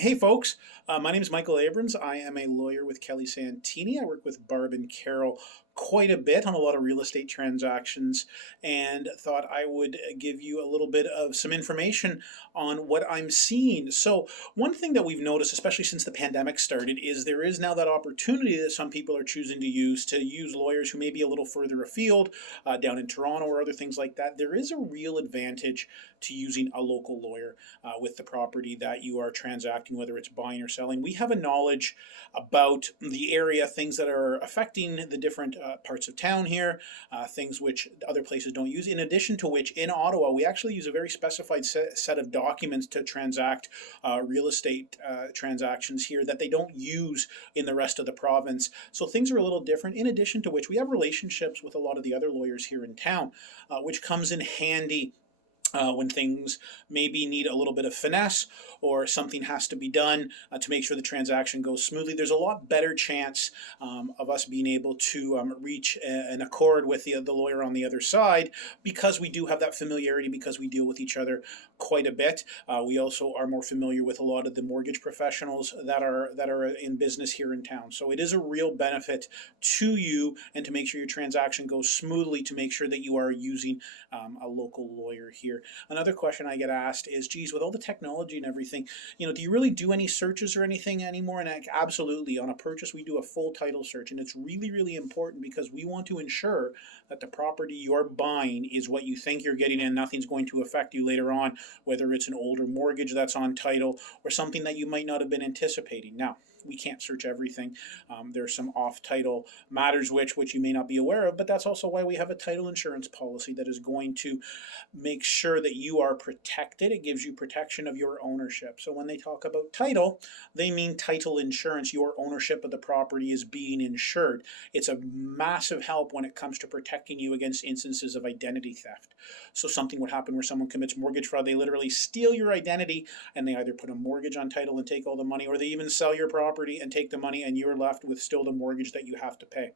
Hey folks, my name is Michael Abrams. I am a lawyer with Kelly Santini. I work with Barb and Carol quite a bit on a lot of real estate transactions and thought I would give you a little bit of some information on what I'm seeing. So, one thing that we've noticed, especially since the pandemic started, is there is now that opportunity that some people are choosing to use lawyers who may be a little further afield, down in Toronto or other things like that. There is a real advantage to using a local lawyer with the property that you are transacting, whether it's buying or selling. We have a knowledge about the area, things that are affecting the different parts of town here, things which other places don't use. In addition to which, in Ottawa, we actually use a very specified set of documents to transact real estate transactions here that they don't use in the rest of the province. So things are a little different. In addition to which, we have relationships with a lot of the other lawyers here in town, which comes in handy when things maybe need a little bit of finesse or something has to be done to make sure the transaction goes smoothly. There's a lot better chance of us being able to reach an accord with the lawyer on the other side because we do have that familiarity, because we deal with each other quite a bit. We also are more familiar with a lot of the mortgage professionals that are in business here in town. So it is a real benefit to you and to make sure your transaction goes smoothly, to make sure that you are using a local lawyer here. Another question I get asked is, geez, with all the technology and everything, do you really do any searches or anything anymore? And absolutely, on a purchase, we do a full title search, and it's really, really important because we want to ensure that the property you're buying is what you think you're getting and nothing's going to affect you later on, whether it's an older mortgage that's on title or something that you might not have been anticipating. Now, we can't search everything. There's some off-title matters which you may not be aware of, but that's also why we have a title insurance policy that is going to make sure that you are protected. It gives you protection of your ownership. So when they talk about title, they mean title insurance. Your ownership of the property is being insured. It's a massive help when it comes to protecting you against instances of identity theft. So something would happen where someone commits mortgage fraud. They literally steal your identity and they either put a mortgage on title and take all the money, or they even sell your property and take the money, and you're left with still the mortgage that you have to pay.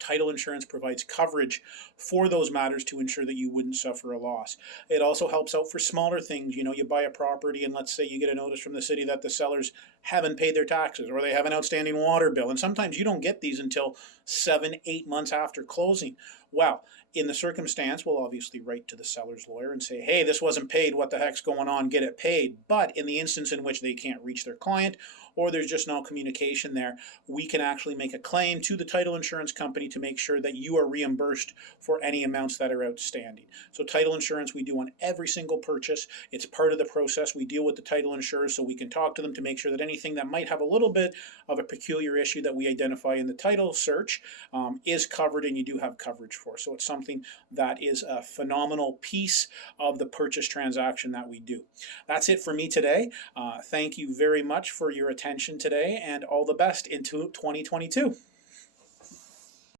Title insurance provides coverage for those matters to ensure that you wouldn't suffer a loss. It also helps out for smaller things. You buy a property and let's say you get a notice from the city that the sellers haven't paid their taxes or they have an outstanding water bill. And sometimes you don't get these until 7-8 months after closing. Well, in the circumstance, we'll obviously write to the seller's lawyer and say, hey, this wasn't paid. What the heck's going on? Get it paid. But in the instance in which they can't reach their client or there's just no communication there, we can actually make a claim to the title insurance company to make sure that you are reimbursed for any amounts that are outstanding. So title insurance we do on every single purchase. It's part of the process. We deal with the title insurers so we can talk to them to make sure that anything that might have a little bit of a peculiar issue that we identify in the title search is covered, and you do have coverage for. So it's something that is a phenomenal piece of the purchase transaction that we do. That's it for me today. Thank you very much for your attention today, and all the best into 2022.